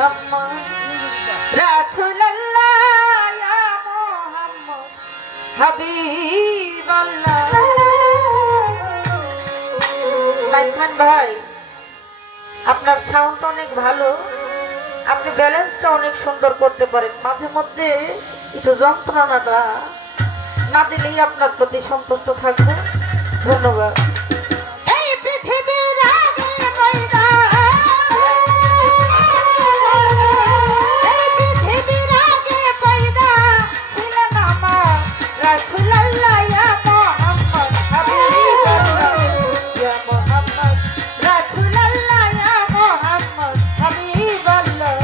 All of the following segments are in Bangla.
মোহাম্মদ রাসূলুল্লাহ ইয়া মোহাম্মদ হাবিবাল্লাহ। লাইকমান ভাই, আপনার সাউন্ড অনেক ভালো, আপনি ব্যালেন্সটা অনেক সুন্দর করতে পারেন। মাঝে মধ্যে একটু যন্ত্রণাটা না দিলেই আপনার প্রতি সন্তুষ্ট থাকবো। ধন্যবাদ। এই পৃথিবীর আগে পয়দা, এই পৃথিবীর আগে পয়দা ছিলেন আমার রাসূলুল্লাহ ইয়া মোহাম্মদ হাবিবাল্লাহ, ইয়া মোহাম্মদ রাসূলুল্লাহ ইয়া মোহাম্মদ হাবিবাল্লাহ।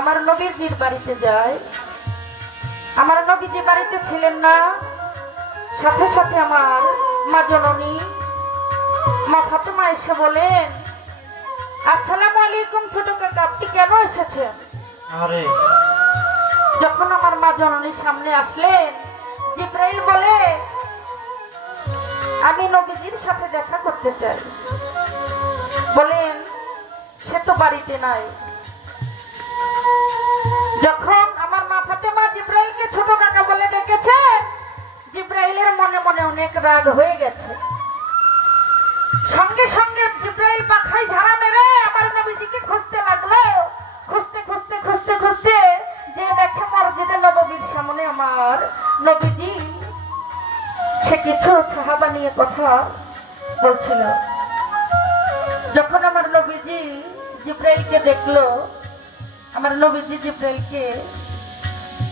আমার নবীজির বাড়িতে যায়। আমার নবীজি বাড়িতে ছিলেন না, সাথে সাথে আমার মা জননী মা ফাতেমা এসে বলেন, আসসালামু আলাইকুম ছোট কাকা, আপনি কেন এসেছেন? আরে যখন আমার মা জননীর সামনে আসলেন, জিব্রাইল বলে, আমি নবীজির সাথে দেখা করতে চাই। বলেন, সে তো বাড়িতে নাই। যখন আমার মা ফাতেমা জিব্রাইলকে ছোট কাকা বলে ডেকেছে, জিব্রাইলের মনে মনে অনেক রাগ হয়ে গেছে। সঙ্গে সঙ্গে জিব্রাইল পাখায় ঝাড়া মেরে আমার নবীজিকে খুঁজতে লাগলো। খুঁজতে খুঁজতে খুঁজতে খুঁজতে যে দেখে মসজিদে নববীর সামনে আমার নবীজি সে কিছু সাহাবা নিয়ে কথা বলছিল। যখন আমার নবীজি জিব্রাইলকে দেখলো, আমার নবীজি জিব্রাইলকে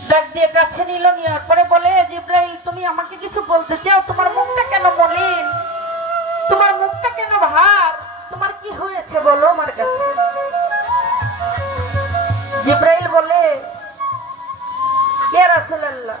ডাক দিয়ে কাছে নিল, নেওয়ার পরে বলে, জিব্রাইল তুমি আমাকে কিছু বলতে চাও? তোমার মুখটা কেন মলিন, তোমার মুখটা কেন ভার, তোমার কি হয়েছে বলো আমার কাছে। জিব্রাইল বলে, ইয়া রাসূলুল্লাহ।